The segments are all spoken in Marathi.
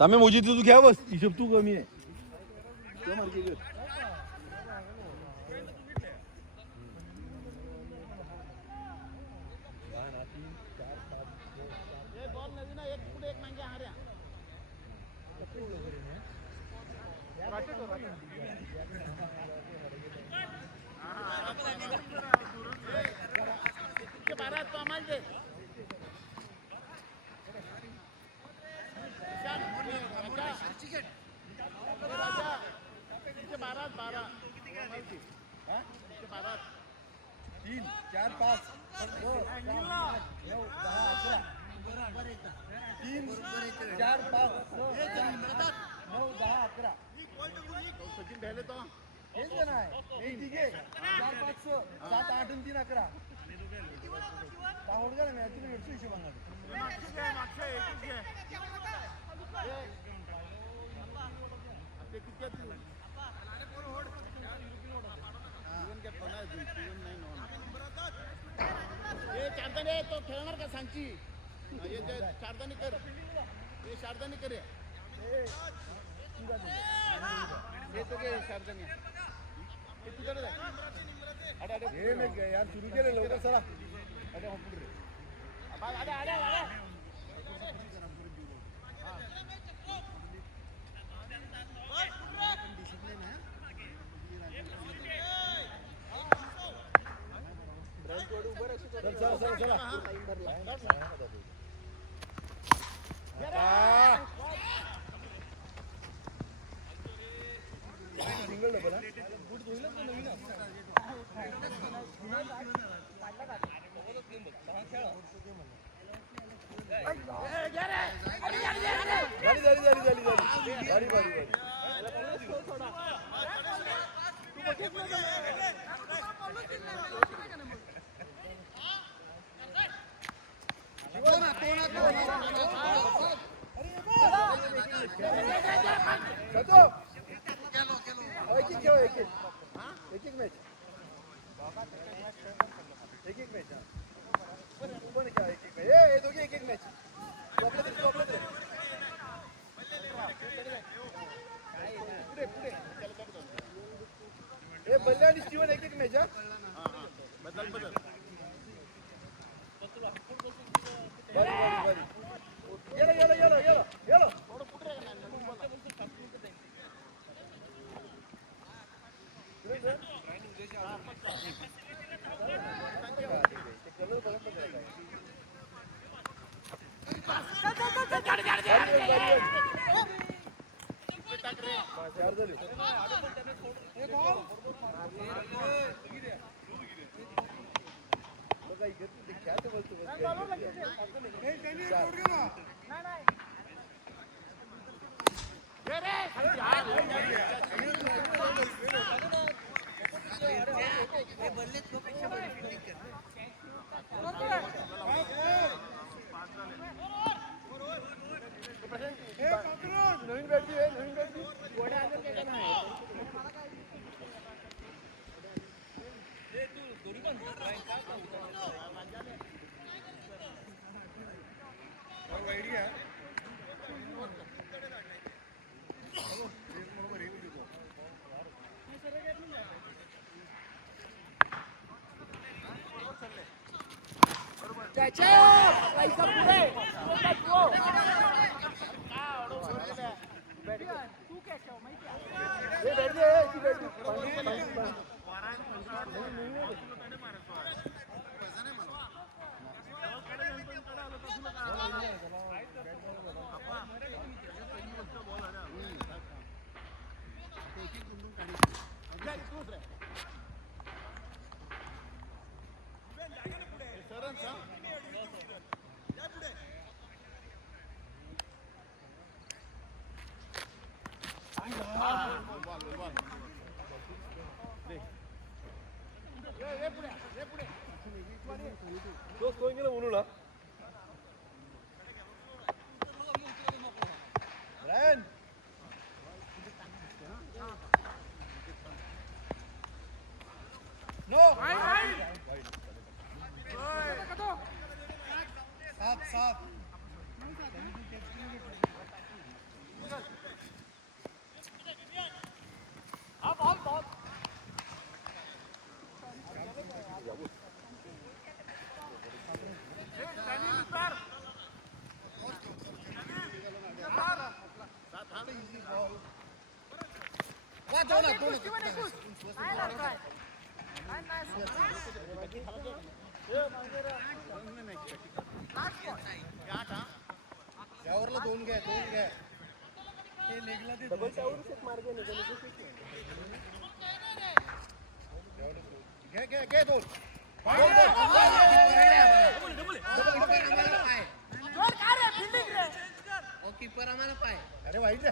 तामे मोजी तू घ्या बस हिशोब तू कमी आहे तो खेळणार का सांची शारदानी कर हे शारदानी कर हे तो घे शारदानी हे तुझ्याकडे यार सुरू केलं लवकर चला सिंगल डबल बल्ले स्टीवन एक मॅच बदल बदल नवीन बॅटरी आहे नवीन बॅटरी यावरला दोन घ्या घे दोन कीपर आम्हाला पाय अरे वाईट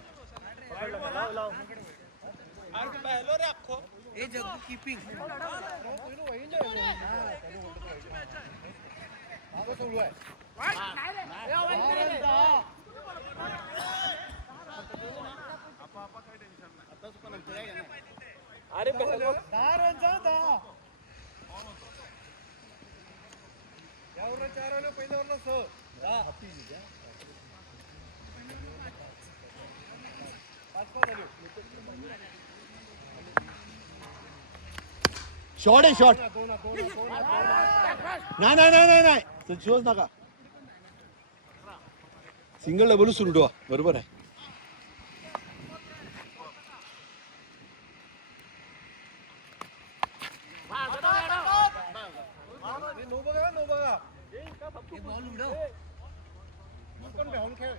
ए जग्गू कीपिंग सोडू आहे अरे यावर 4 आलो पहिल्यावरला 5 शॉट आहे शॉट नाही शोज नका सिंगल डबल सुरू ठेवा बरोबर आहे बॉल उडव पण बेहून खेळ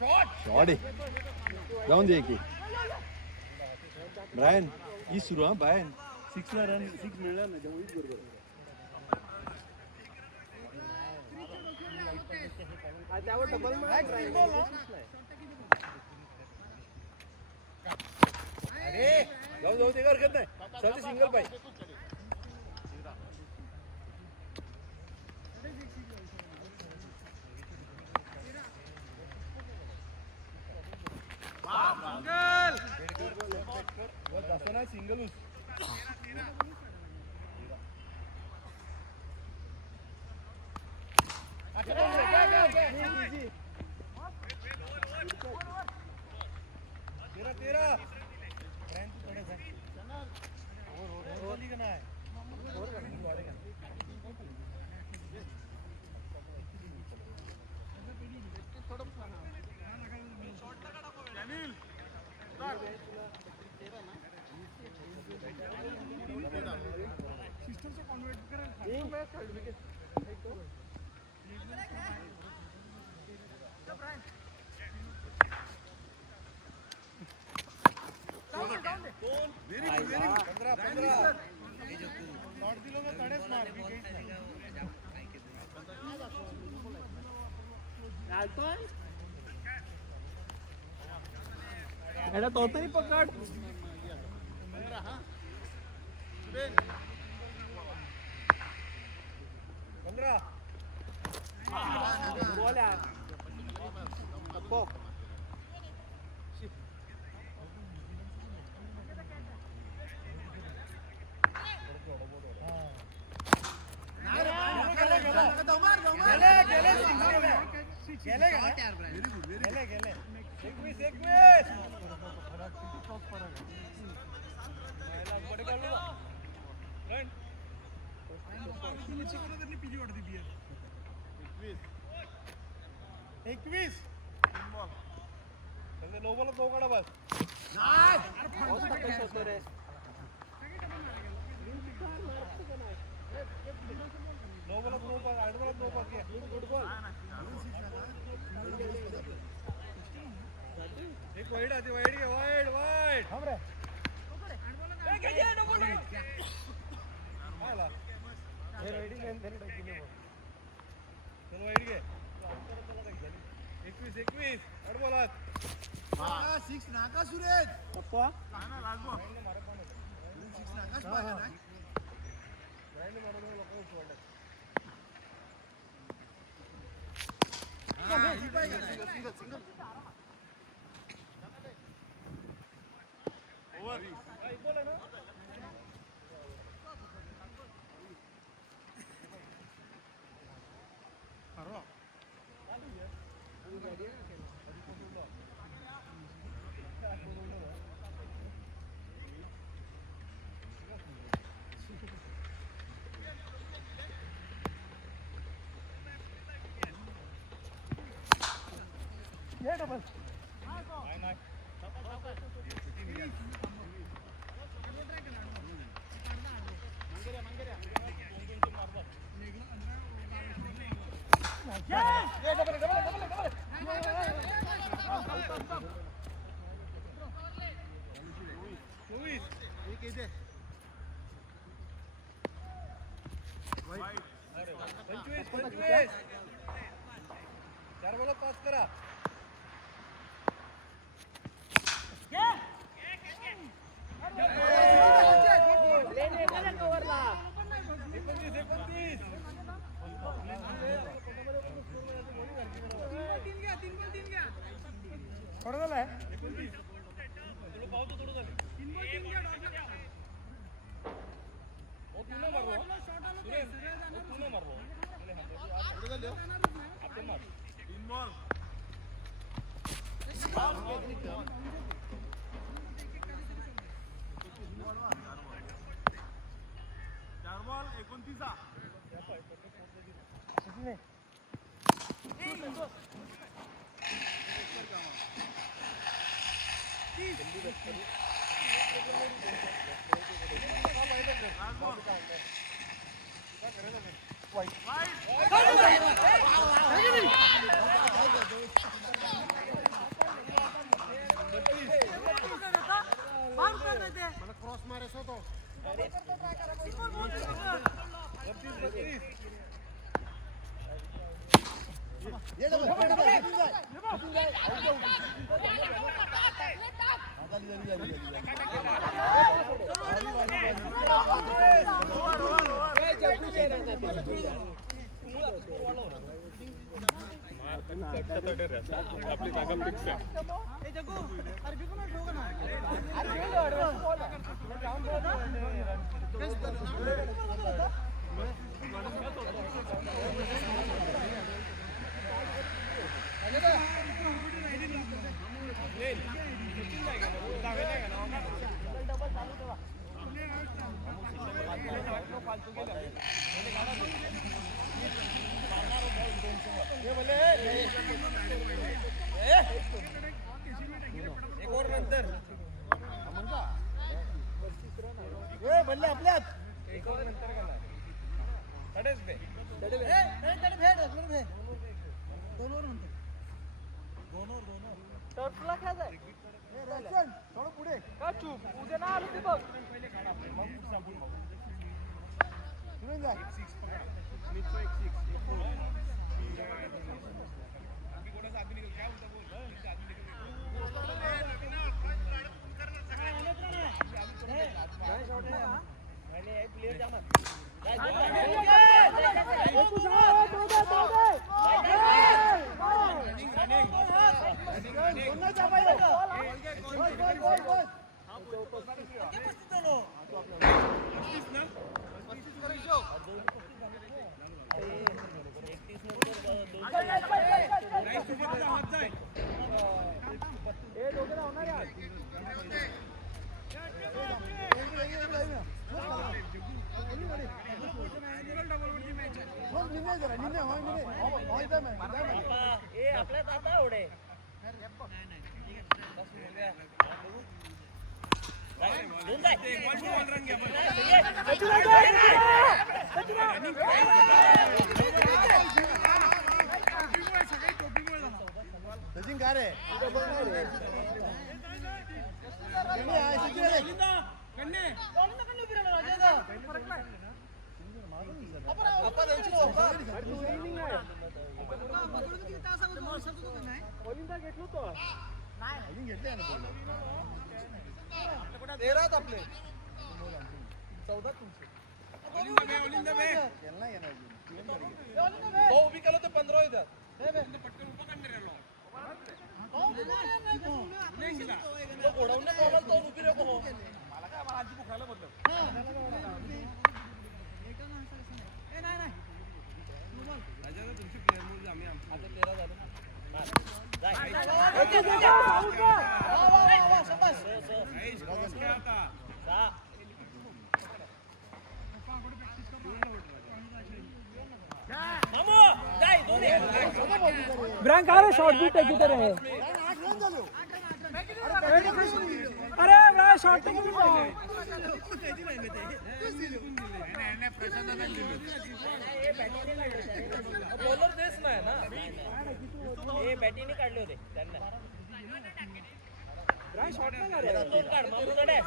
शॉट आहे जाऊन दे की ब्रायन ही सुरू हा ब्रायन 6 मिळणार ना त्यामुळेच बरोबर त्यावर डबल अरे जाऊ ते हरकत नाही चालते सिंगल पाहिजे सिंगल तेरा तो तरी पकड 15 बोला गेले 21 नो बॉल दो काढा बस नो बॉल नो बॉल एक वाईड आधी वाईड थांब रे चलो वाईड घे 21 अडबोलात 6 नाका सुरेश पप्पा ना लाजबो 6 नाकाच पाहिजे ना ग्राइंड मारून लोक सोडले सिंगल ओव्हर बोला ना चार बोला 5 करा. थोडं झालंय क्रॉस मारेस होतो. आपली जागा फिक्स आहे. एक ओव्हर नंतर बल्ले आपल्यात एक ओव्हर नंतर करणार तडेच दे दोन ओव्हर नंतर टर्फला खेळायचं थोडं पुढे का चूप उद्या ना आलो ते बघ पहिले काढा मग संपून बघू पुढे जा 6 पकड मी तो 1 6 बाकी कोणाचा आदमी निघेल काय होता बोल आदमी निघेल काय शॉट आहे आणि एक प्लेयर जाणार आपल्यात आता एवढे सचिन का रे आपले 14 तुमचे उभी केलं तर 15 येतात घोडवणे कॉल तो उभी नको मला काय मला आजी बुखायला बदल तुमची प्लेअर मूव्ह आम्ही आता 13 झालं ब्रँक अरे शॉर्ट बीट आहे किती रे अरे ब्रा शॉर्ट किती बॉलर तेच नाही ना हे बॅटिंग काढले होते त्यांना ब्रा शॉर्ट नाही रे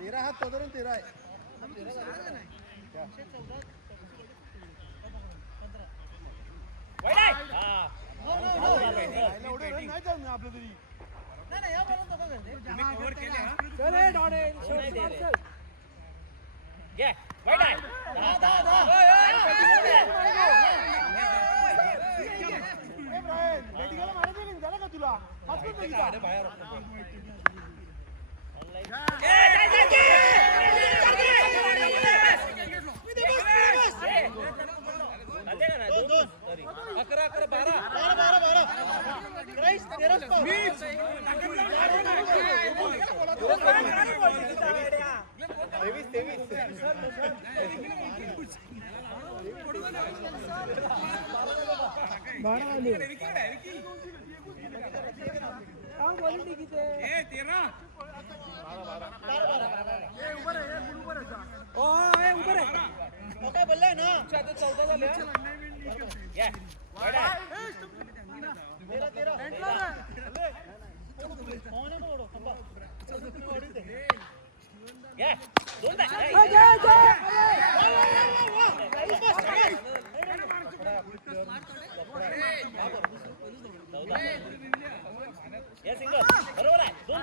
13 हात साधारण 13 आहे एवढे रन नाही जाऊ आपलं तरी चल हे डॉडे शॉर्ट मार चल घे वाईट आहे बॅटिंगला मारायचं नाही झालं का तुला हात कोण बघितला बरोबर आहे दोन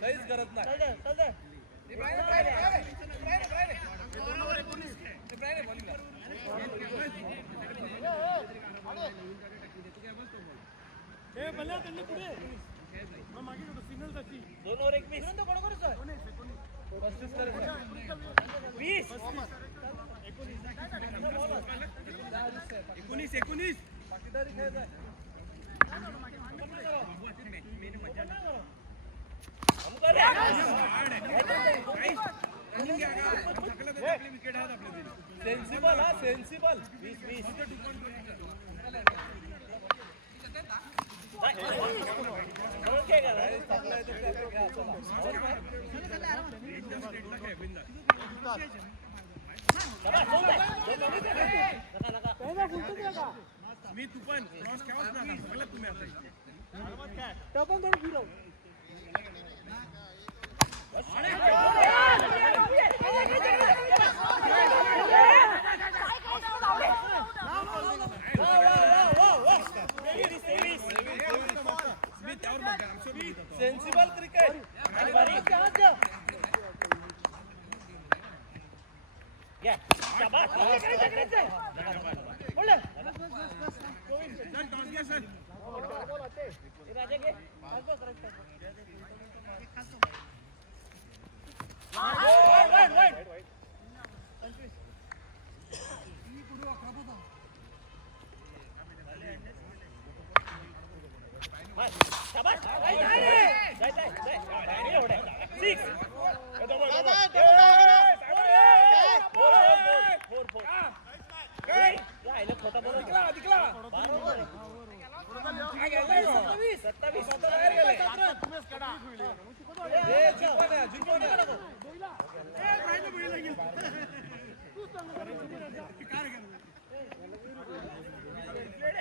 काहीच करत नाही दोन ओव्हर 19 बाकीदारी खेळायचं सेन्सिबल हा सेन्सिबल 20 मी तू पण क्रॉस केव्हाच ना मला तुम्ही आता टपन थोडं फिरव सेन्सिबल क्रिकेट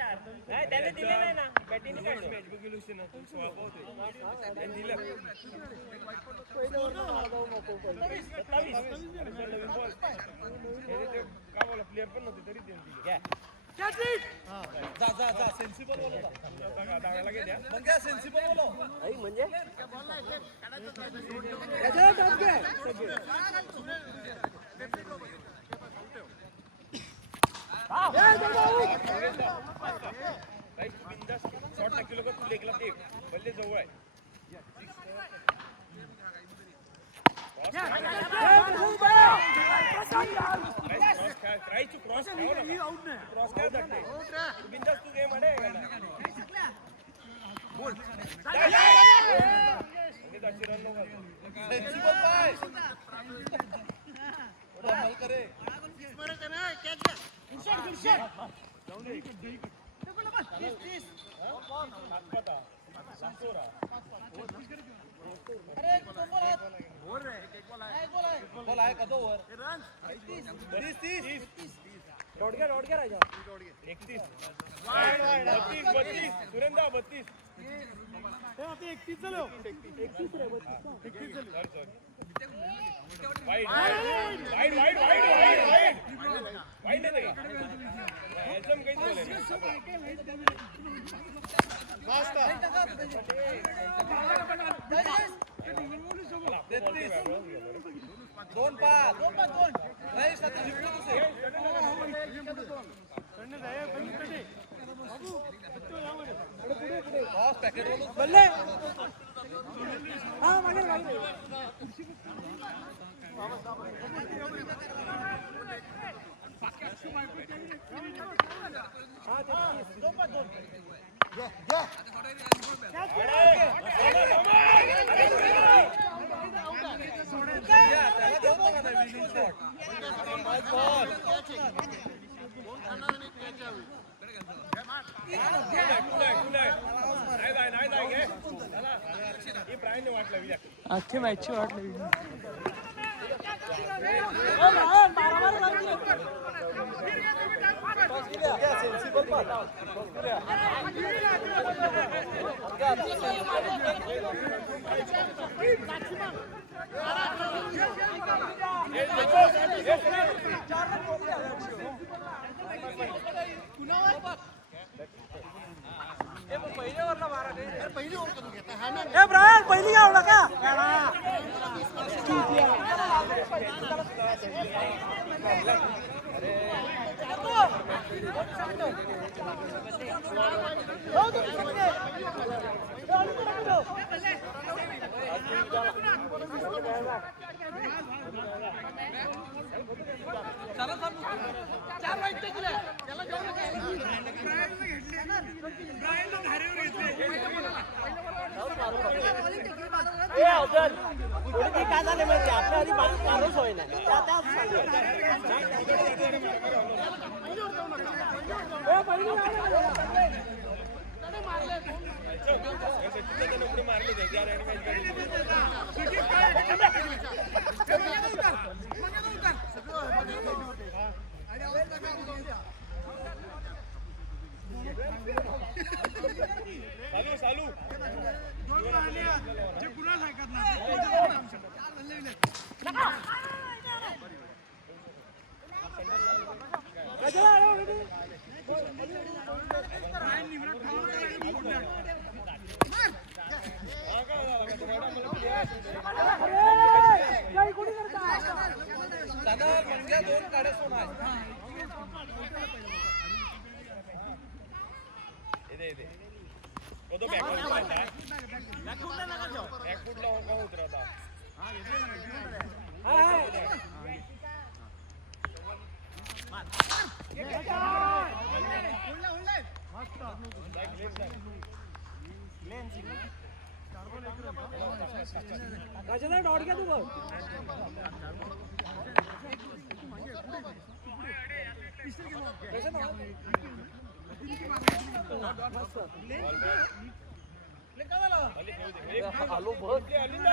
नाही त्याने दिले नाही ना बॅटिंग काढलं प्लेअर पण नव्हते तरी घ्या जा सेन्सिबल म्हणजे शॉर्ट टाकलो का तू लेगला ते बल्ले जवळ आहे क्रॉस काय जाते बिंदास तू गेम आहे बोल करे डोडग्या राजा 31 32 सुरेंद्र 32 31 झालो 31 रे 32 वाईड एकदम काहीच बल्ले हा मागे अख्खी मॅचची वाट पहिली गावला का काय झाले माहिती आपल्या आधी माणूस होय ना चालू दोन काढे सोना बॅकफुटला उतरवता राजा डॉट घ्या तू बघ आलो बघ गेले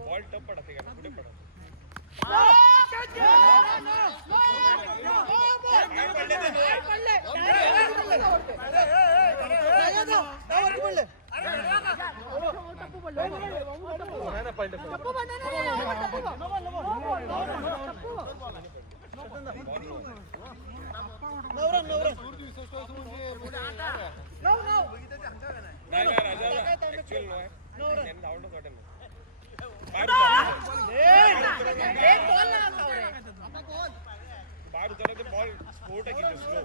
बॉल टप पडते का पुढे पडत बाहेर उतरले बॉल स्पोर्ट आहे की स्लो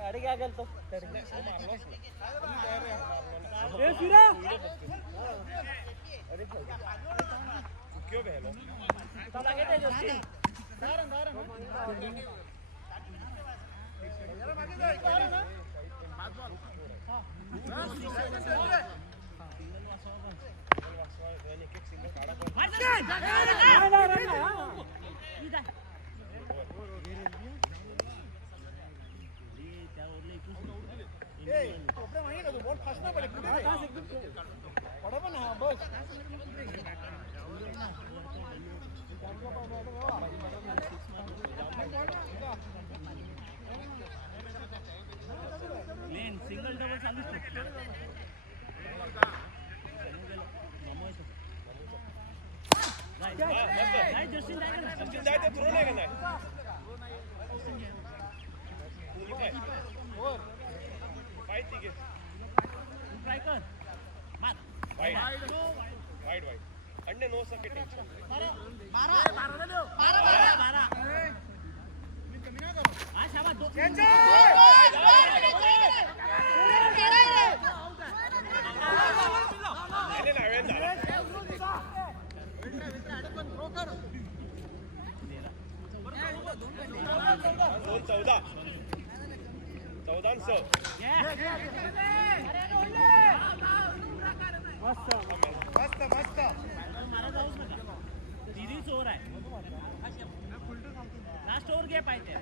अरे क्या गेलतो क्यों बहलो बॉल फसना पड़े बस लेन सिंगल डबल चालू जायचं थ्रो नाही का नाही फाईट ठीक आहे ट्राय कर मार वाईट वाईट वाईट अंडे नो सके टेन्शन हा शाबास दो अरे नावेन झाला 14 मस्त मस्त तिरीच ओव्हर आहे लास्ट ओव्हर घे पाहिजे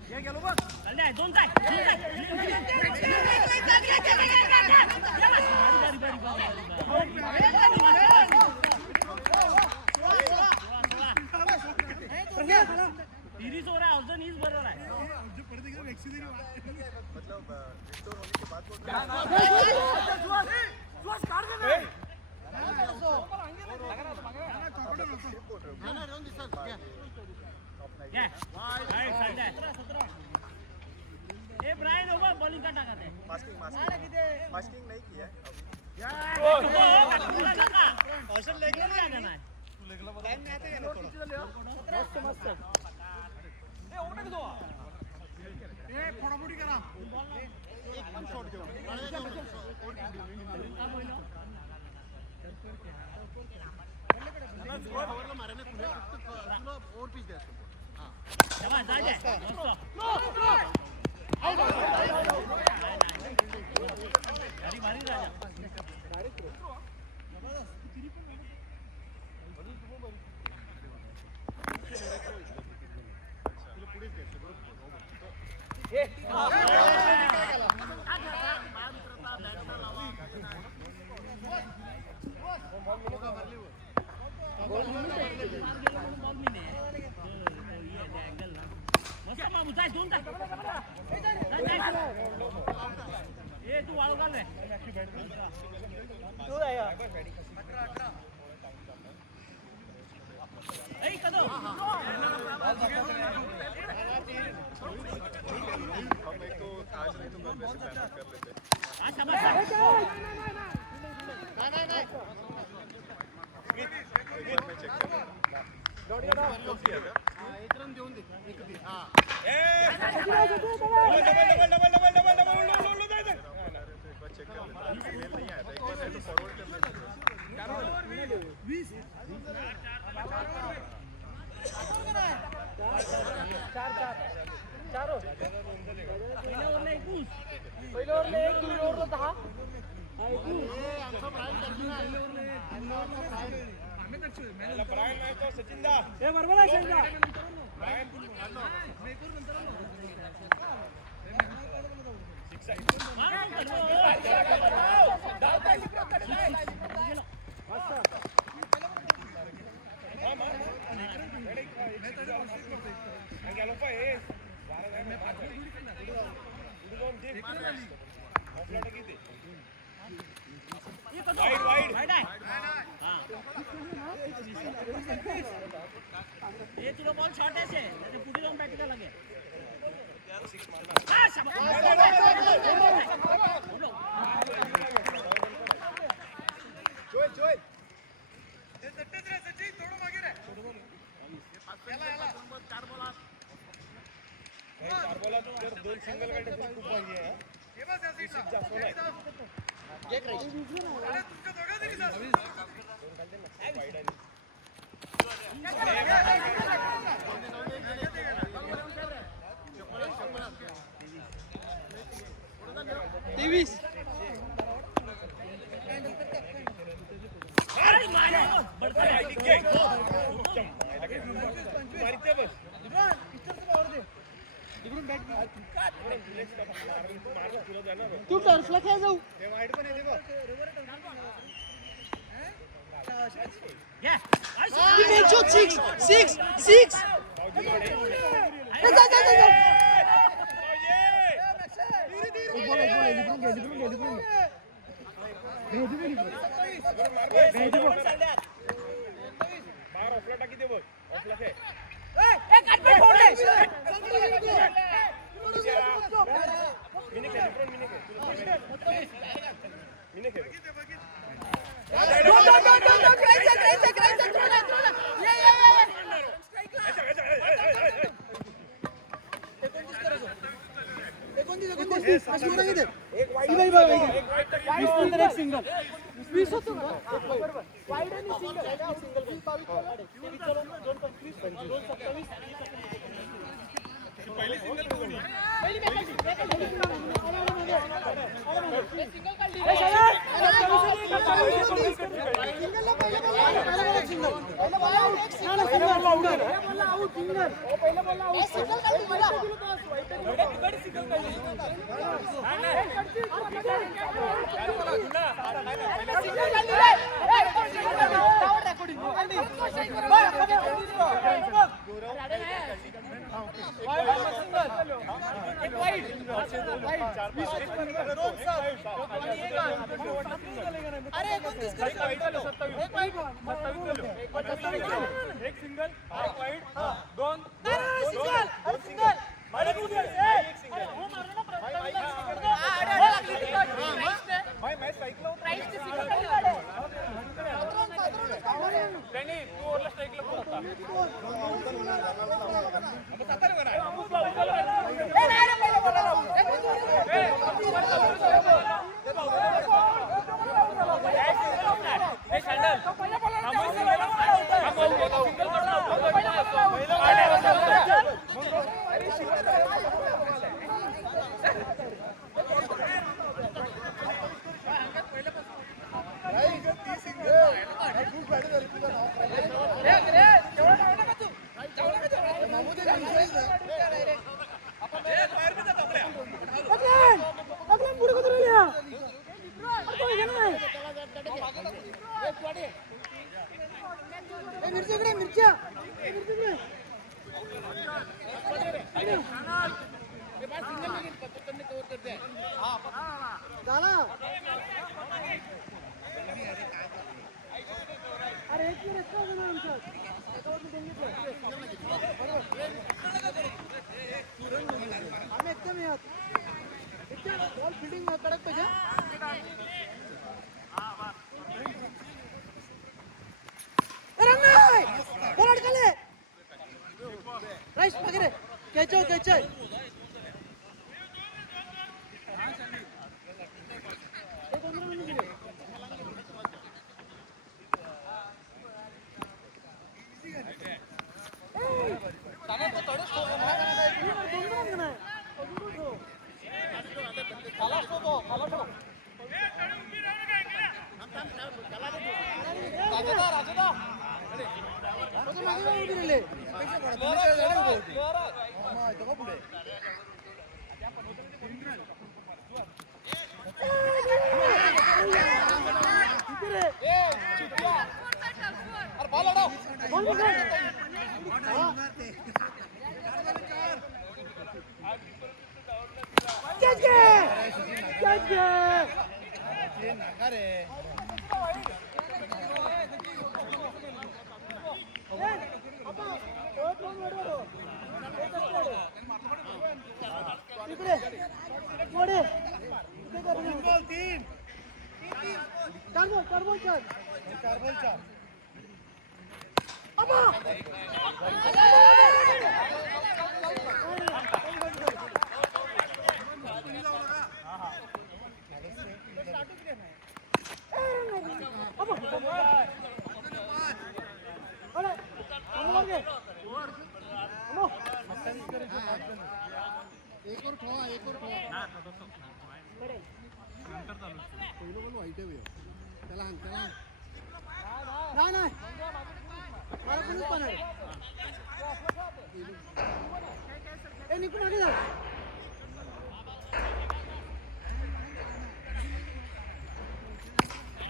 14 गेलो बस चालले दोन जाय तिरीच ओव्हर आहे अजून हीच बरोबर आहे ब्रायन होगा बॉलिंग का टाका थे मास्किंग नहीं किया कौशल लेके नहीं आ जाना है लाइन में आते हैं ना मस्त मस्त ए ओटा दो ए फटाफटी करा एक पण शॉट घेऊ ओव्हरला मारायला तुला ओव्हर पिच द्या शाबाश जा जा मस्त भारी भारी राजा तू वाळू घाल रे तू आहे का? ऐ कदम एक रन देऊन दे एक दे हा पहिल्या ओव्हरला 1 दुसऱ्या ओव्हरला 10 हे बरोबर आहे सचिन तुला बॉल शॉर्ट आहे पुढे जाऊन बॅटिंग लागे दोन सिंगल गाडी खूप पाहिजे तू टर्फला खेळ जाऊ आपण हे बा सिंगल नाही घेत, पत्तरने कव्हर करते आहे. झाला अरे एक मिनिट का होणार आमच्यात आम्ही एकदम यात बॉल फिल्डिंग कडक पाहिजे बॉल अडकले राईस वगैरे कॅच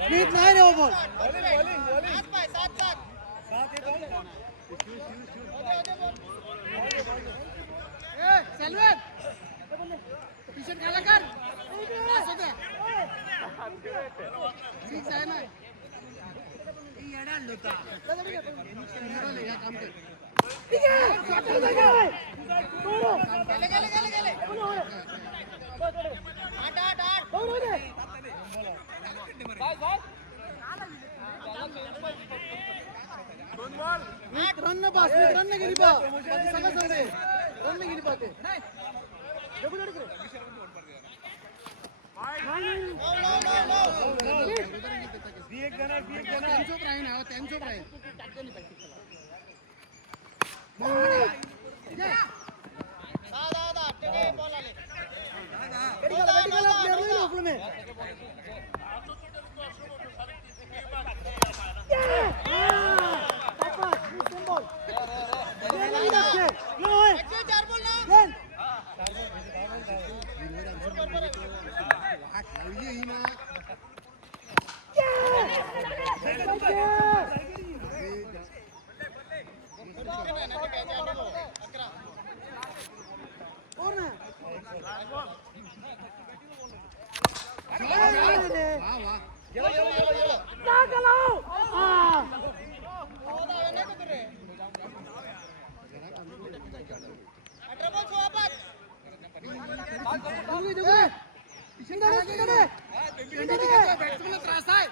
नाही रे बॉल रन पास रन गेली पा सगळं सांगते रन गेली पाते त्यांचो प्राईन आहे त्यांचो प्राईन त्रास आहे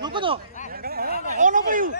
नको तो ओ नको येऊ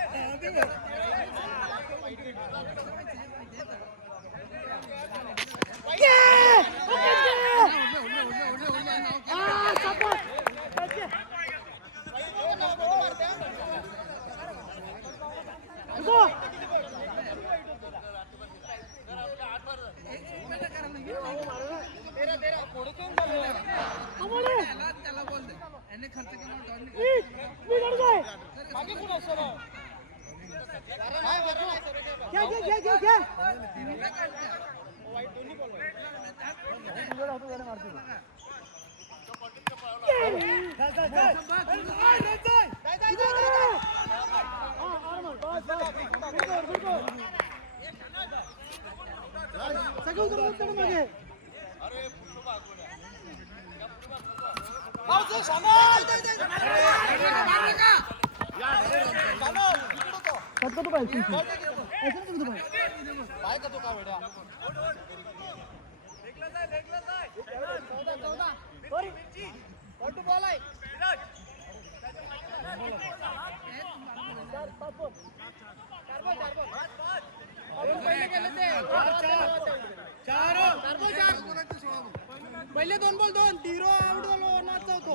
पहिले 2 बॉल 2 धीरो आउट झालो नाच होतो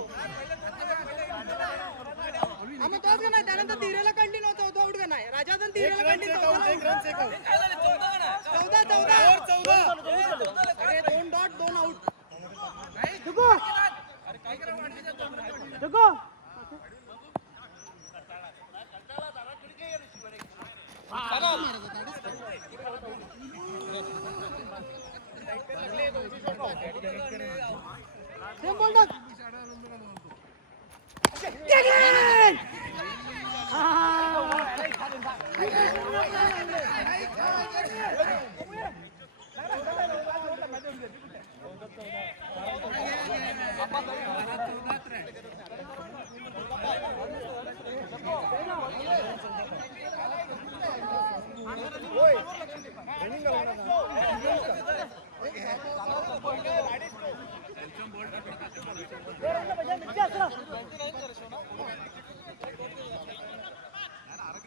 आम्ही तोच का नाही त्यानंतर धीरेला काढली नव्हतं होतो आउट का नाही राजाजन धीरेला काढली 14 अरे 2 डॉट 2 आउट देखो देखो Dem bol dak. Gegen!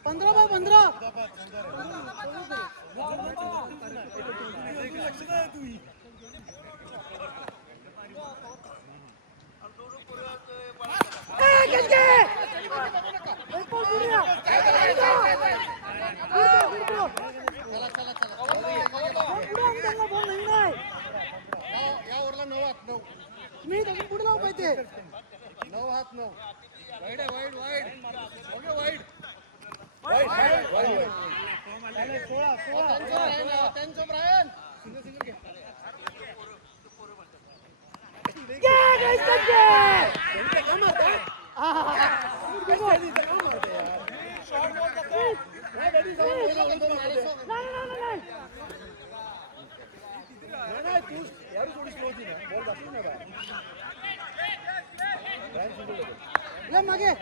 पंधरा बाय 15 मी त्याच्या पुढे लाव पाहिजे 9 हात 9 वाईड आहे wide wide okay wide wide wide 16 त्यांचं ब्रायन सिंगल सिंगल घे गाइस टचे क्या मारता है शॉट बॉल करतो नाही रेडी नाही नाही तू यार थोडी स्लो थी ना बॉल जास्त नाही बाहेर ले मागे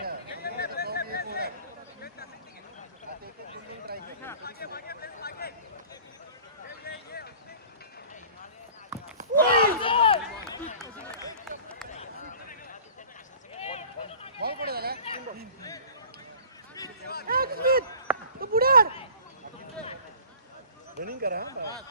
बॉल पडे झाला एक मिनिट तो पुढे रनिंग करा हां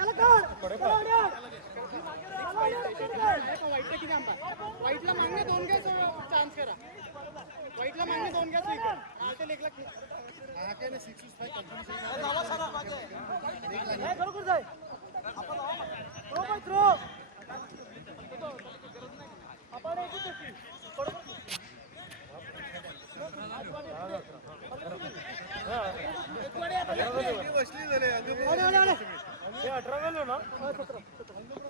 त्याला काढ वाईटला मागणे 2 घ्या चान्स करा वाईटला मागणे 2 घ्या खरोखर जाय थ्रो आपण बसली झाले 18 झालं ना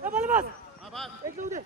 17 बस एक जाऊ दे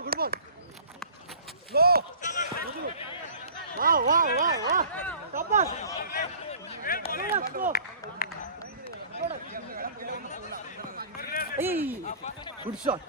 फुटबॉल वाह वाह वाह वाह शाबाश good shot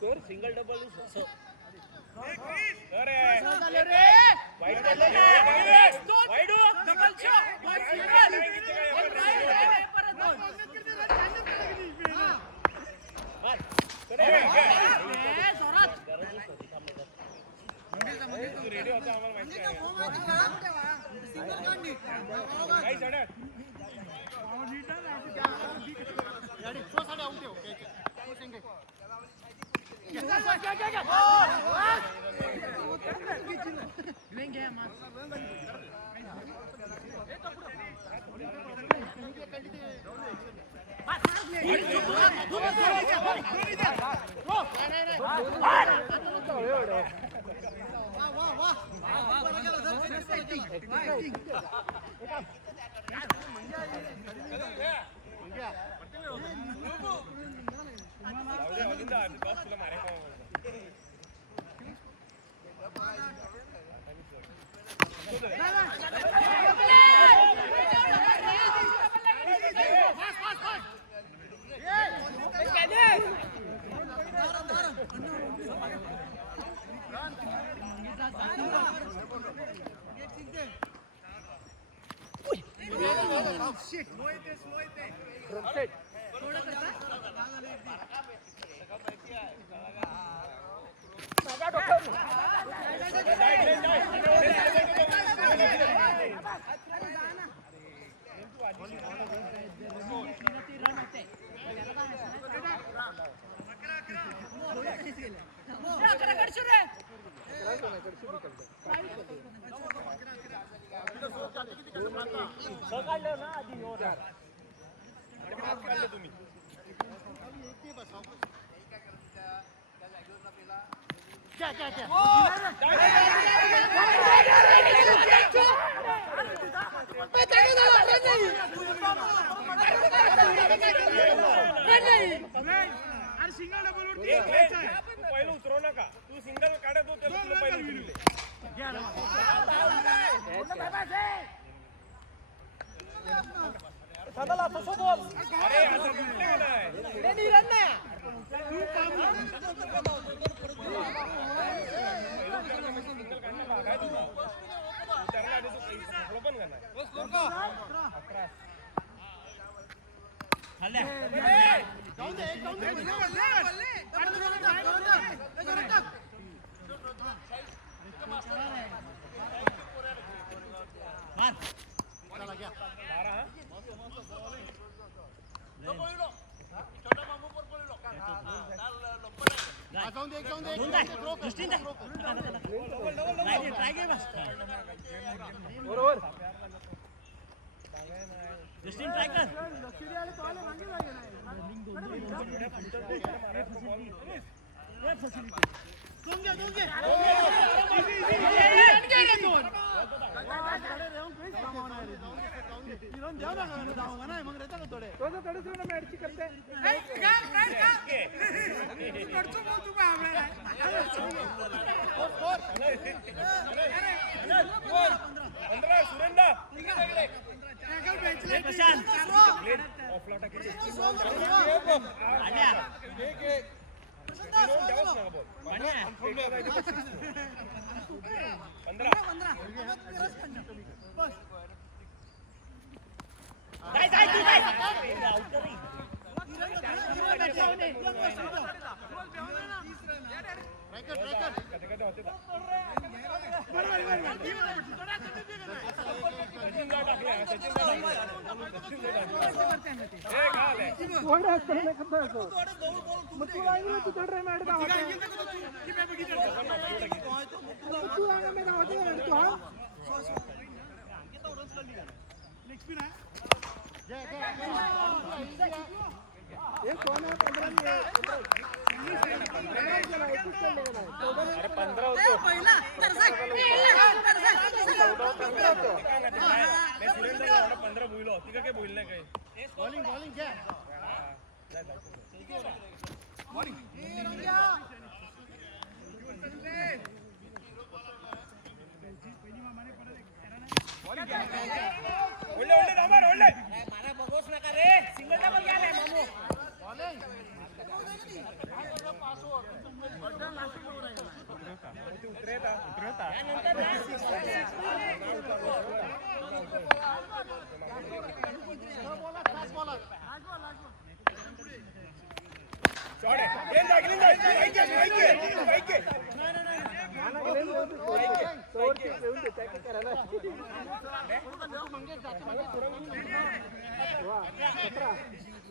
score single double radio होता आम्हाला माहिती तुम्ही पहिलं उतरव नका तू सिंगल काढत होते तुला पहिलं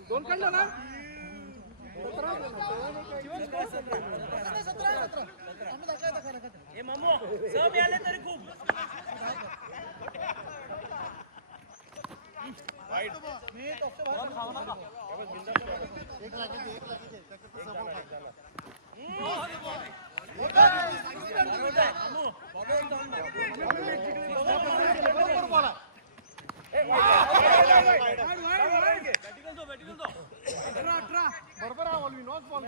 दोन काढलं ना ए मामू सब आले तरी खूप बरोबर आवडली नॉट बॉल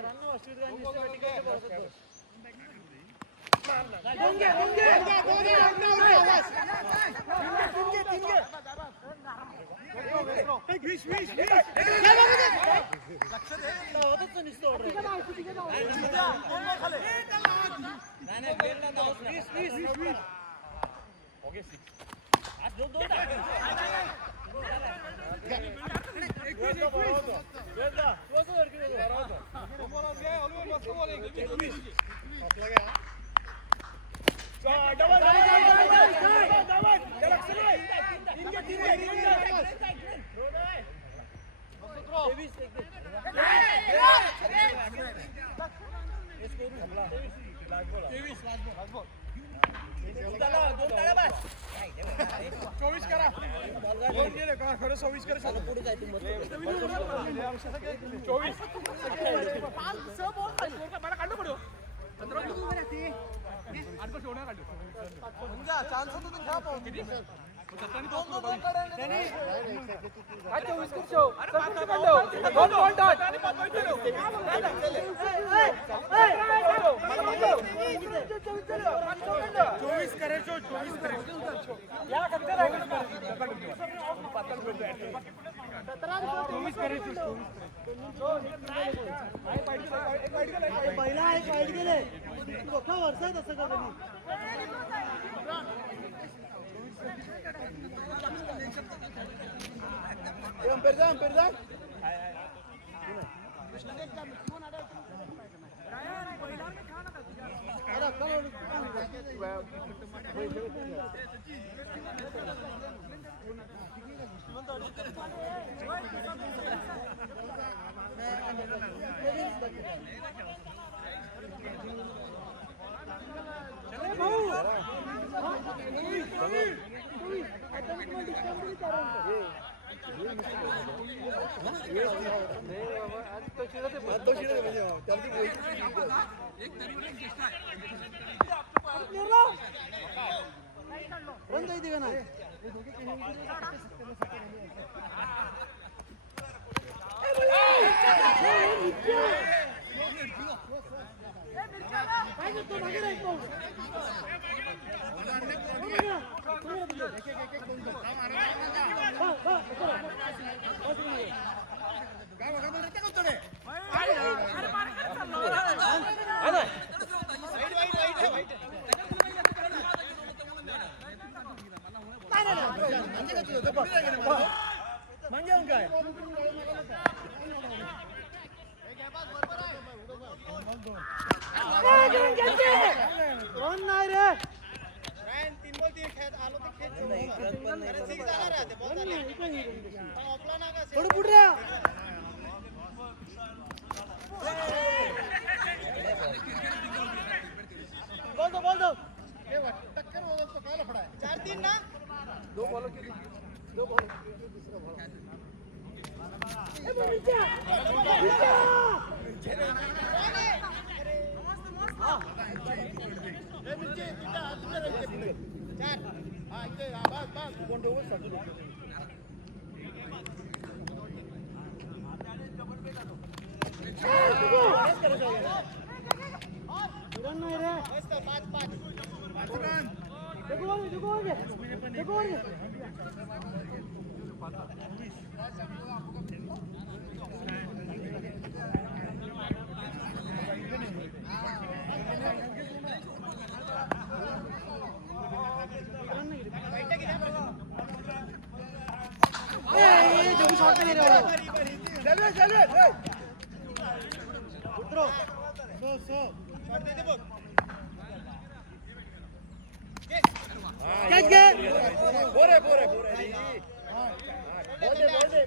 चोवीस करा खरं 24 करा पुढे जाय चोवीस मला काढलं पडो चान्स होतो घ्या पाहून चोवीस करायचो पहिला एक वाईट गेले वर्षात असं का शॉट नाही रे बाबा. Catch घे.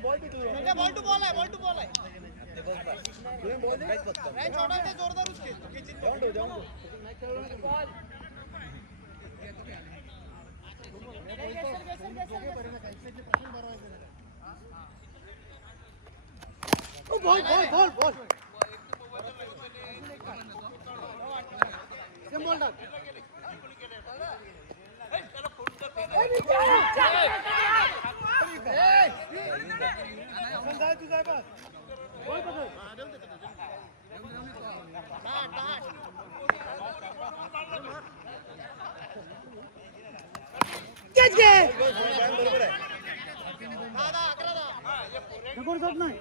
बॉल टू बॉल आहे रॅन शॉट आहे जोरदार उसके बॉल सेम बॉल टाक. Catch घे. नको शॉट नाही.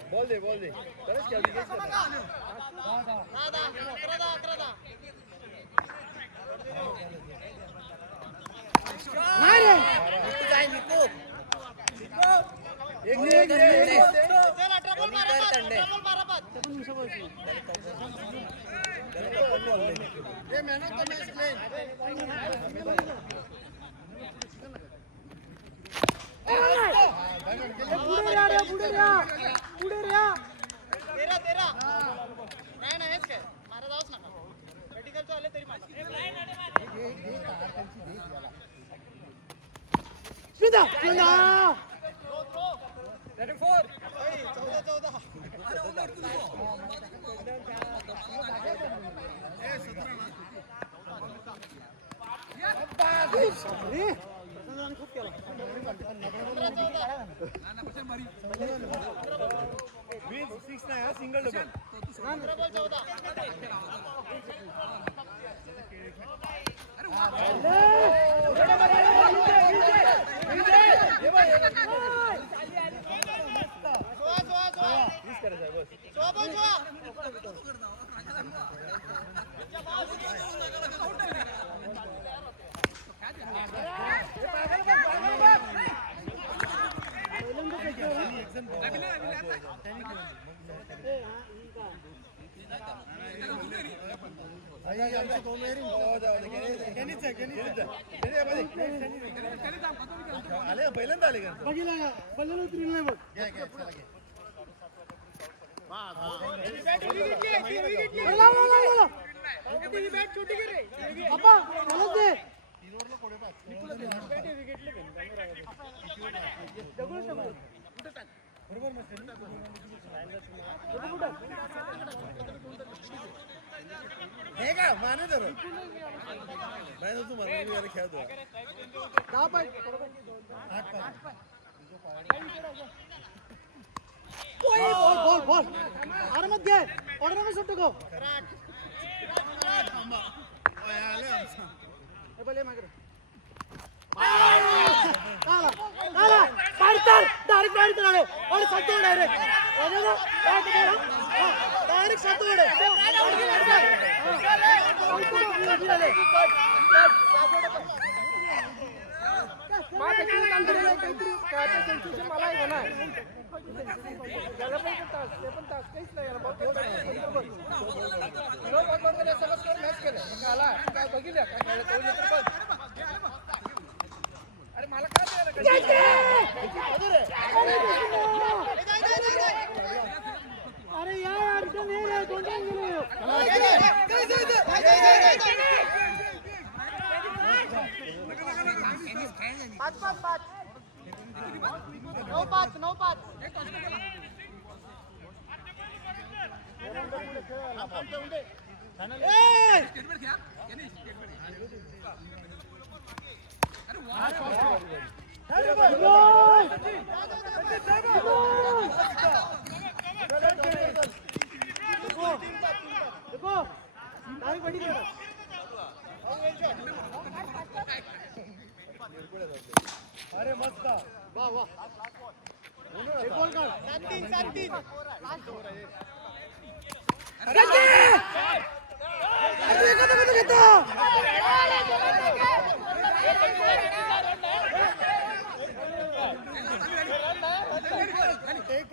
नाही रे. पुढे रे. तेरा नाही ना हेच काय मारा जाऊच नका मेडिकलचं आले तरी माझं सुधा. Ready for 14 सिंगल डबल पहिल्यांदा आले का बघितलं उतरी नाही बघ. हे का माने तर नाही तू मला खेळतो बॉल आरामात घे. ऑर्डर मध्ये सुट्ट गो. मला आहे ना त्याला पण तास ते पण तास काहीच नाही मॅच केलं आला काय बघितलं काय अरे मला काय अरे यार अरे मस्त वाह वाह एक बॉल काढ 3-3 अरे कसा घेतो एक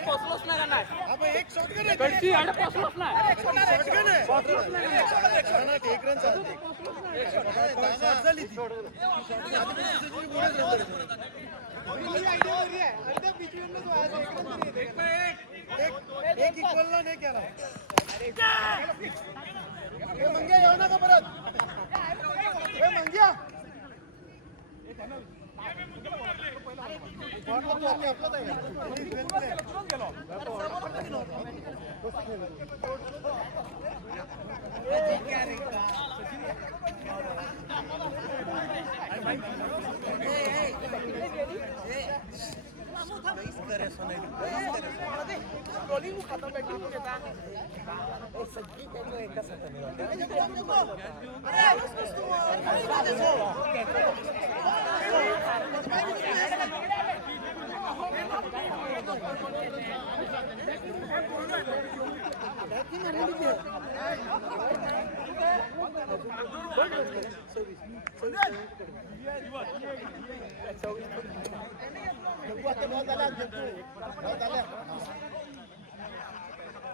पोचलोच नाही का एक शॉटगन आहे कडची आड पोचलोच नाही शॉटगन आहे एक रन चालते शॉट झाली ती एक इक्वलला नाही केला मंग्या येऊ नका परत मंग्या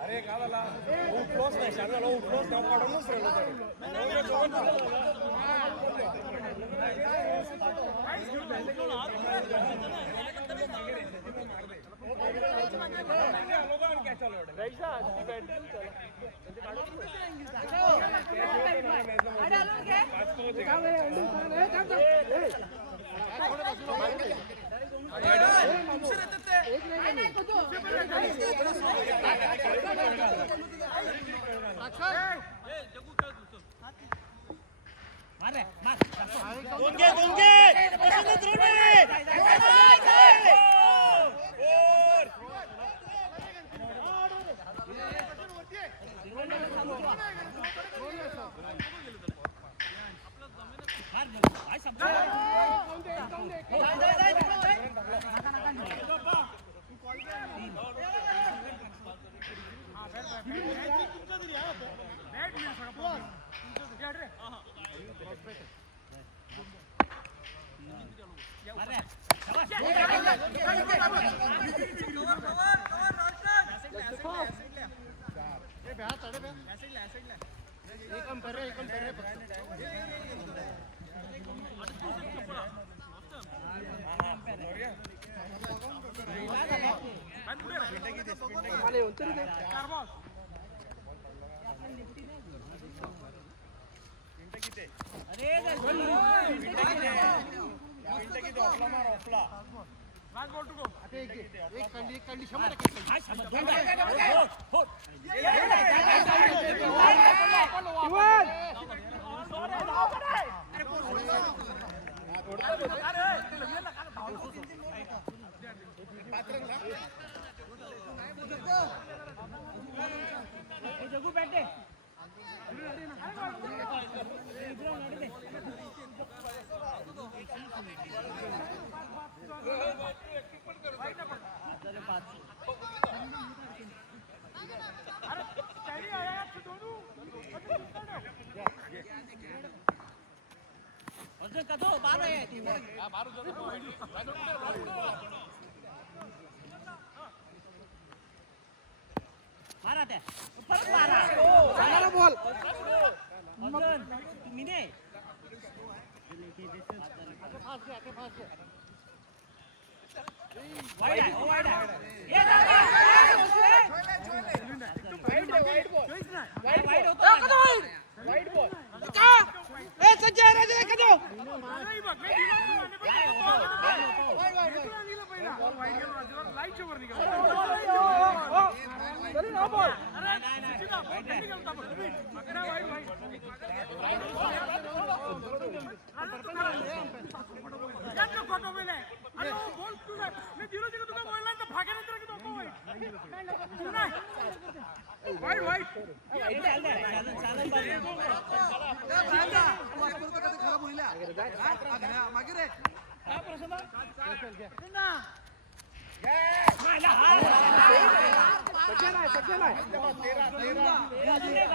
अरे काला क्लोज नाही शाळेला क्लोज नाव काढूनच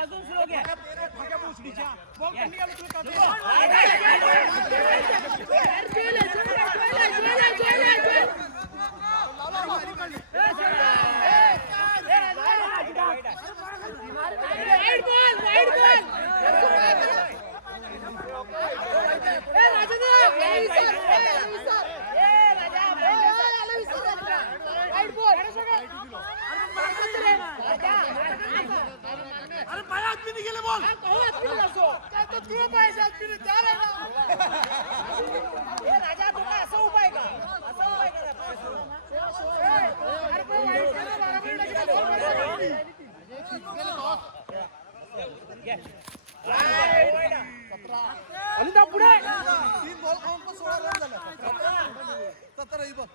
अजून स्लो घ्या. अरे पाय आदमी नाही गेले बॉल राजा तुला असा उपाय का असा उपाय करा अनिता पुढे 3 बॉल खाऊन पण 16 रन झाले 17 ही बघ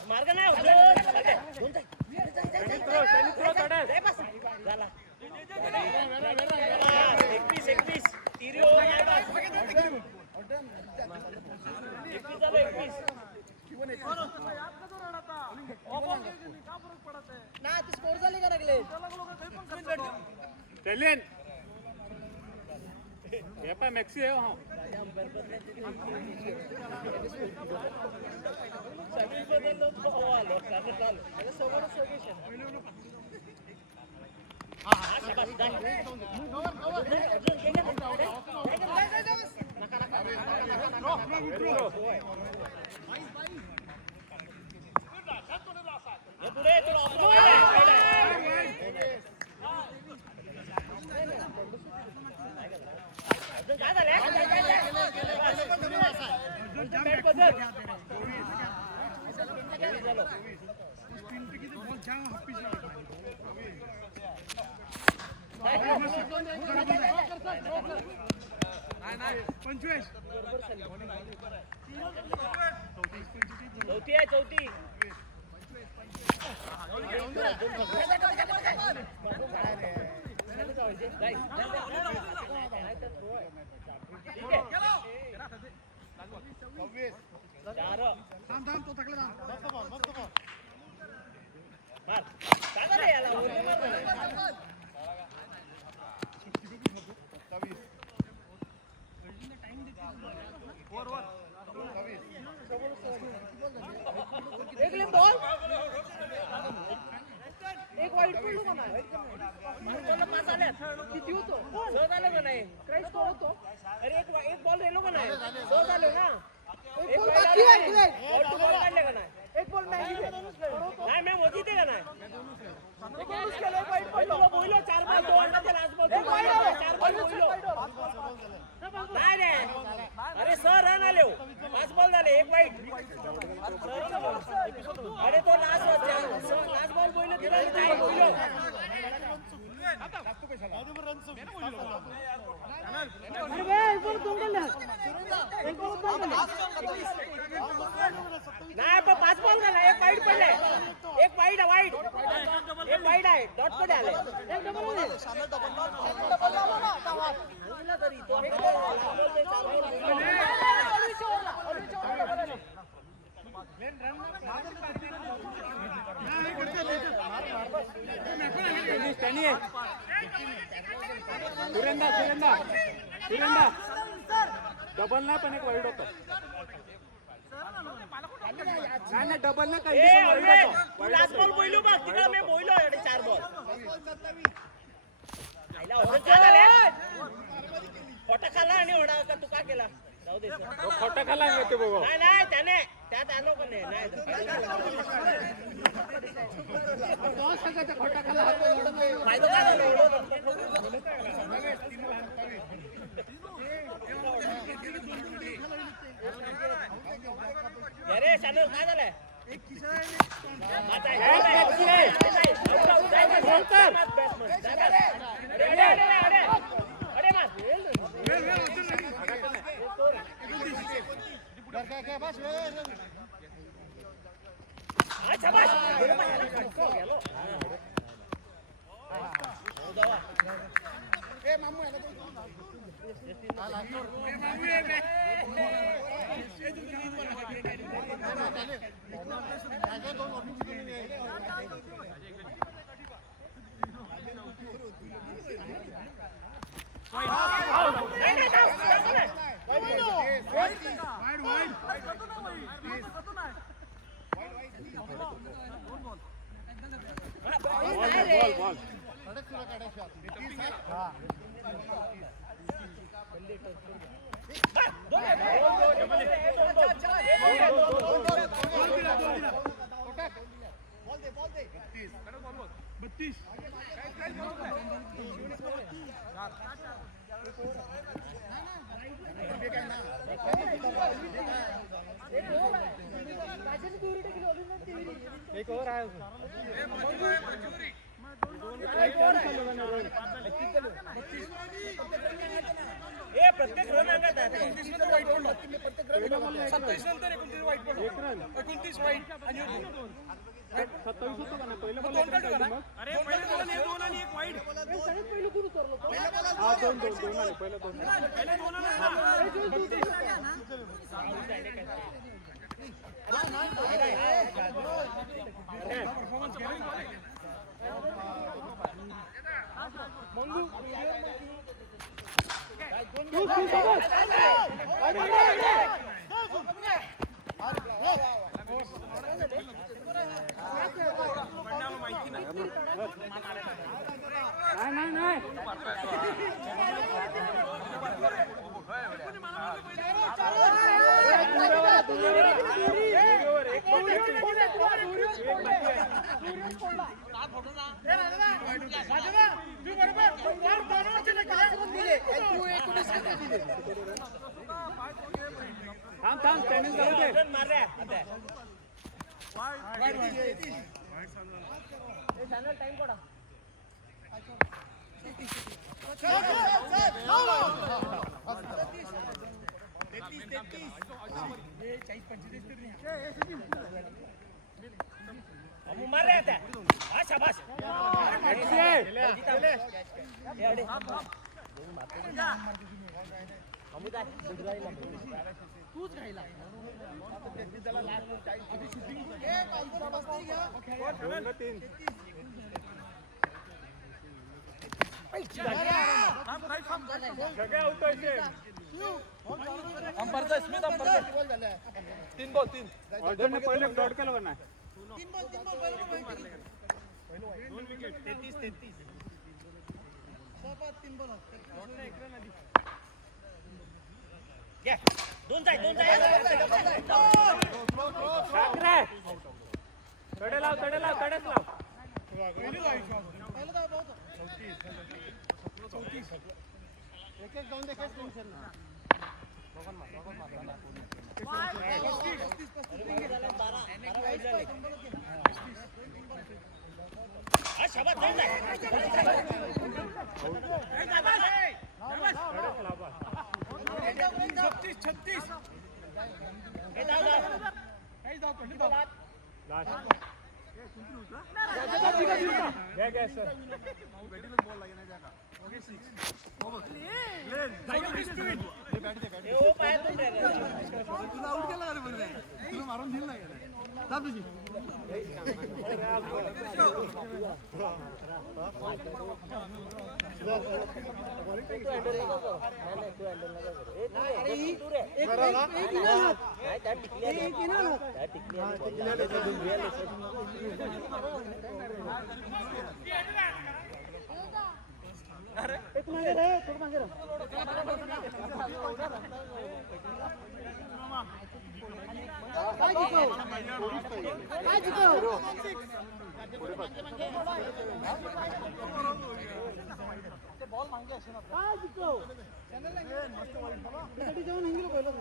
मार्ग नाही स्कोर झाले का लागले मॅक्सी आहे चौथी एक वाईट पडलो का नाही किती होतो झालं का नाही काय स्कोर होतो अरे एक बॉल रेलो का नाही सो झालं ना एक बॉल बाकी आहे काढले का नाही एक बॉल नाही नाही मॅम होती ते का नाही वाईट पडलो बोललो 4 बॉल 2 ते लास्ट बॉल 4 बॉल बोललो नाही रे अरे सर रन आले 5 बॉल झाले एक वाईट अरे तो लास्ट बॉल बोललो तिला नाही बोललो नाही पण 5 बॉल झाला एक वाईट पडले एक वाईट आहे डॉट कडे आले तरी तो डबल नाही पण एक वाईट होता नाही डबल ना काही लास्ट बॉल बोललो बघ तिकडे मी बोललो 4 बॉल खोटा खाला आणि ओढा का तू का केला जाऊ दे खोटा खाला ते बघू नाही नाही त्याने त्यात आलो पण नाही फायदा काय झाला अरे शानूर काय झालंय एक ओव्हर आहे प्रत्येक रन अंगात आहे 29 नंतर 29 वाईट पडलं 29 वाईट आणि 27 होतं का ना पहिलं बॉल अरे पहिले दोन हे दोन आणि एक वाईट हा दोन आले पहिलं दोन पहिले दोन नाही थांब स्टँडिंग जाऊ दे टाइम कोडा मार रहे थे हाँ शाबाश तूच राहिला तीन बॉल तीन ऑर्डरने पहिले डॉट केलं का नाही दोन विकेट 33 दोन जाय तडे लाव तडेच लाव एक जाऊन दे काय टेन्शन नाही मारून दिल नाही एक मागे रे थोडं मागे रे काय जिंकव काय जिंकव बॉल मागे असे ना काय जिंकव साठी जाऊन हंगिलो पहिलं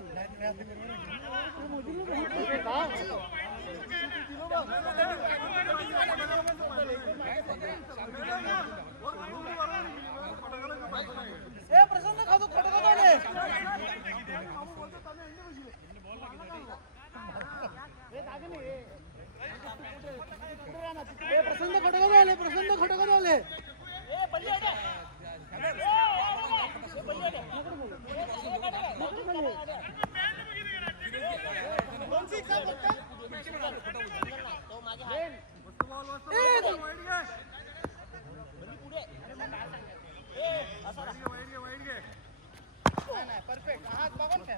ए प्रसन्न खातो खोटं खातो आले प्रसन्न खोटं खातो आले प्रसन्न खोटं खातो आले परफेक्ट हात बघून काय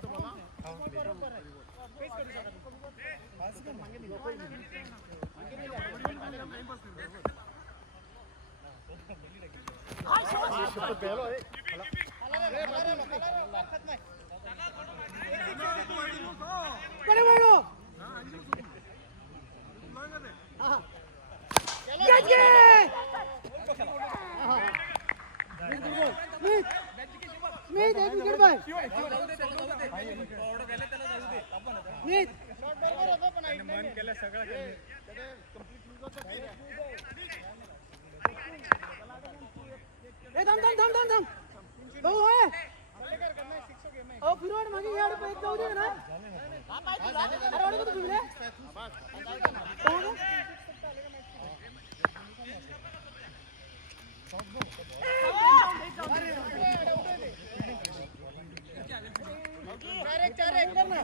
बरोबर आहे स्मिथ एक विकेट बाय स्मिथ मन केलं सगळं ए थांब थांब थांब थांब थांब भाऊ आहे ओ फिरवड मागे याड पे जाऊ दे ना अरे वाडे कुठे फिरले डायरेक्ट कर ना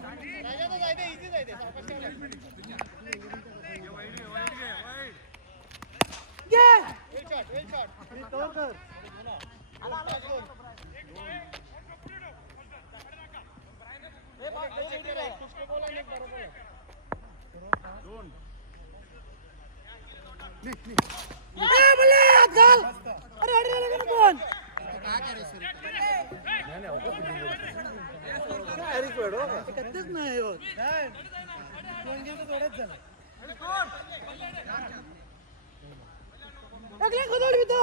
राजा तो जायते इझी जायते सावकाश घे वेल शॉट कव्हर कर अरे अडे लगे ना कोण कधीच नाही होत एकले खदोड भी तो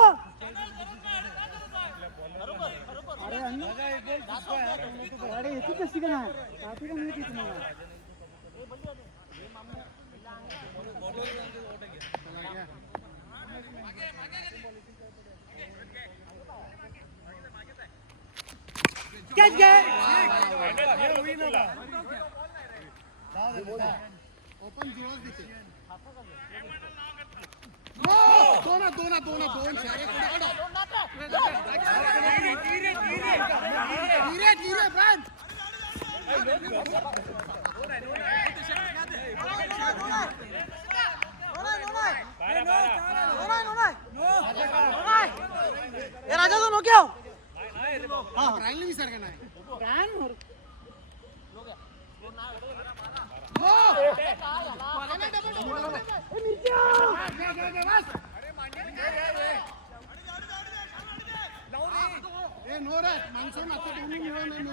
अरे अन्नू अरे इतकी कशी का नाही काफी का मिळते तुम्हाला कॅच घे ओपन जुळच दिसे दोन धीरे पण राजा तो नो क्या राहिलं विसर का नाही नो रे माणसं आता दोन्ही मिळून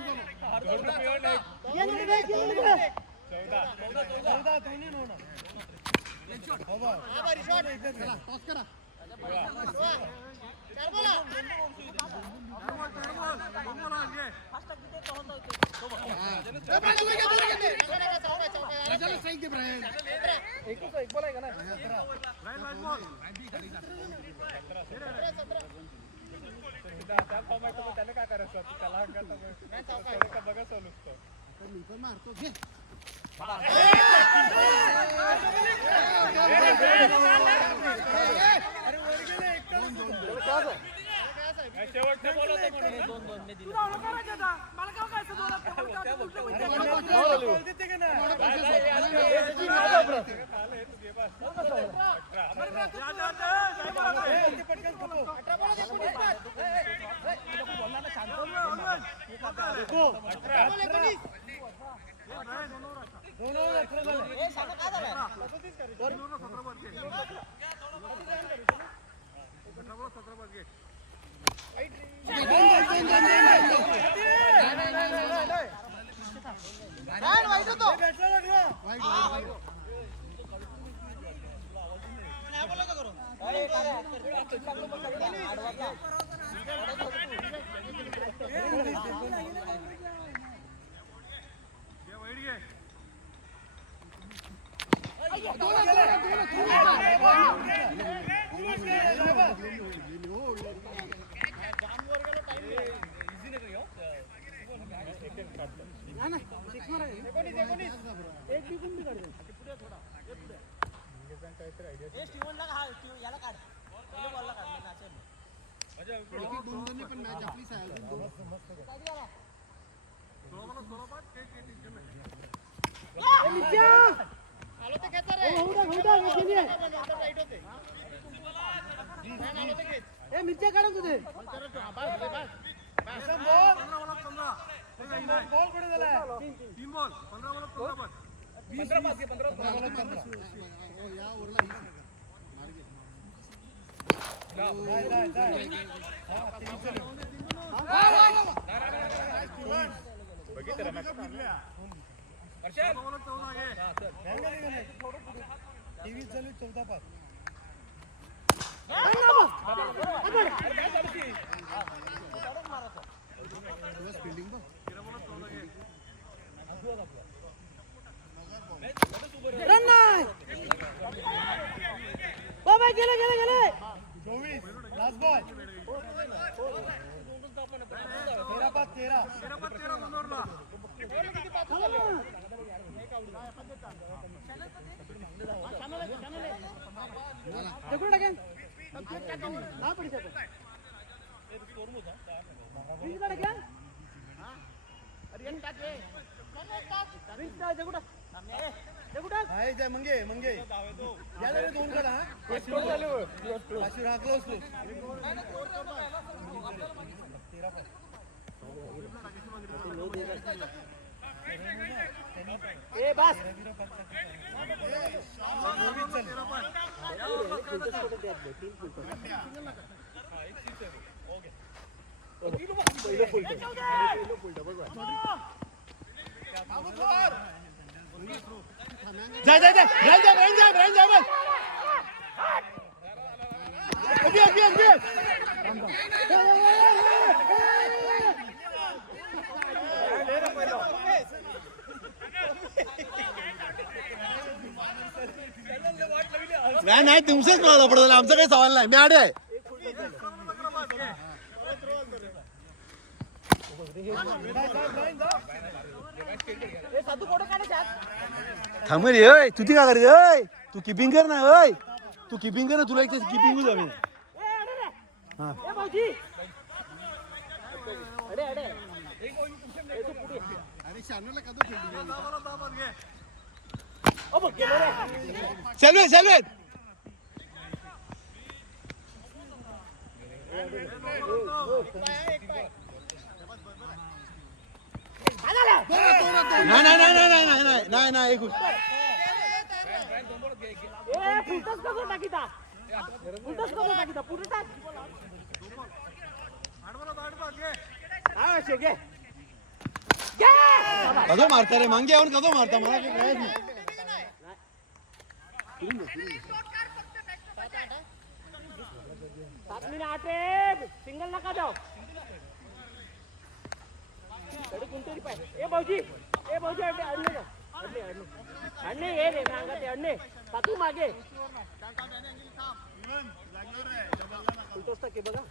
टॉस करा त्याला काय करायचं त्याला बघा नुसतं मारतो घे शेवटचं बोलवतो म्हणून नाही नाही सिक्स मारा एक बी कोण बी काढते स्टीवनला हा याला काढ पहिल्या बॉलला काढ नाचेल दोन पण मॅच आपलीच आहे अजून दोन. आलो ते खेचा रे राईट होते आलो ते खेच ए मिरच्या काढून तुझे बॉल कुठे झालाय 3 बॉल 15 बॉल 15 बॉल 15 पास घे 15 या ओव्हरला बघितलं ना टीव्ही चालू 14 पास फील्डिंग रन नाही बाबा गेले गेले गेले 24 लास्ट बॉल 13 पास 13 मनोरला दगड टाकेन ना पडी शकत रिंग टाकेन हाय जय मंगे मंगे या रे दोन कडा आशी राखलो असलो ए बस जा जा जा रेंज जा बस अभी नाही तुमचेच मला पडत आमचा काही सवाल नाही मी आडे आहे थांब रे ओय तू ती का करते ओय तू किपिंग कर ना ओय तू किपिंग कर ना तुला एक किपिंग जावे हां ए भाऊजी अडे अडे अरे शानूला कदो फील्डिंग ओ बघ गेलो रे चल नाही एक ए फुलटस कसं टाकीता पुढे टाक हा शेगे कदो मारता रे मांगे येऊन कदो मारता मला काही कळत नाही 7 मिनिट आटे सिंगल नका जाओ तरी कोणतरी पाहिजे ए भाऊजी अडणे ये रे मागा ते अडणे सातू मागे के बघा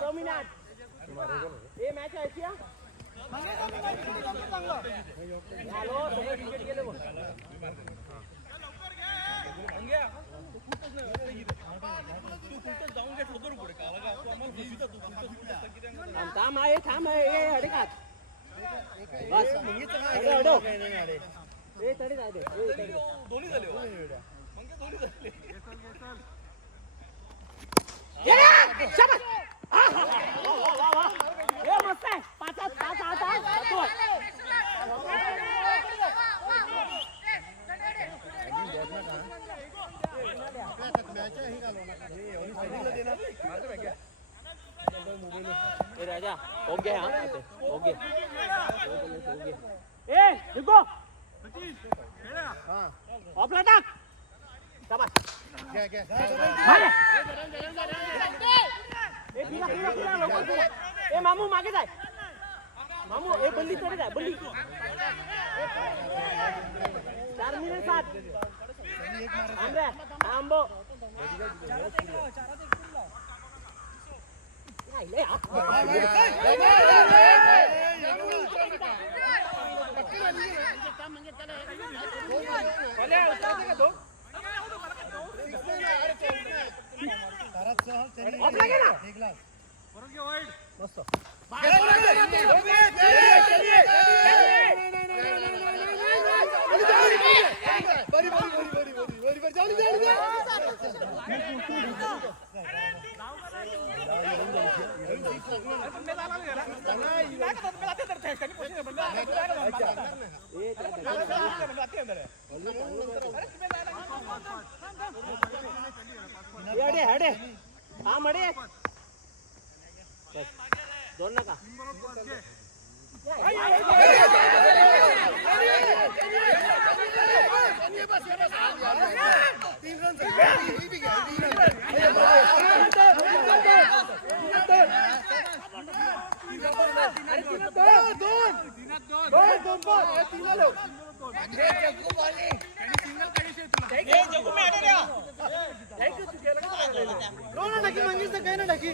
6 मिनिट ए मॅच आहे या हॅलो सगळे क्रिकेट गेले बघ थांब आहे अडे का बस अडो ए तडी जाय दे दोन्ही झाले शाबास ए मस्त आहे 5-8 ए राजा ओके हां ओके ए देखो ऑफला टाक शाबास घ्या घ्या भारे. ए फिरा फिरा फिरा लवकर फिरा. ए मामू मागे जाय मामू. ए बल्ली तरी जाय बल्ली. 4 मिनिट 7 थांब रे थांबो. राहिले हा. ऑफला घे ना. अडे थांब अडे. दोन नका. टाकी मागितलं काय ना टाकी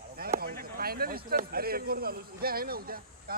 फायनलिस्ट अरे एक वर झालो उद्या आहे ना उद्या का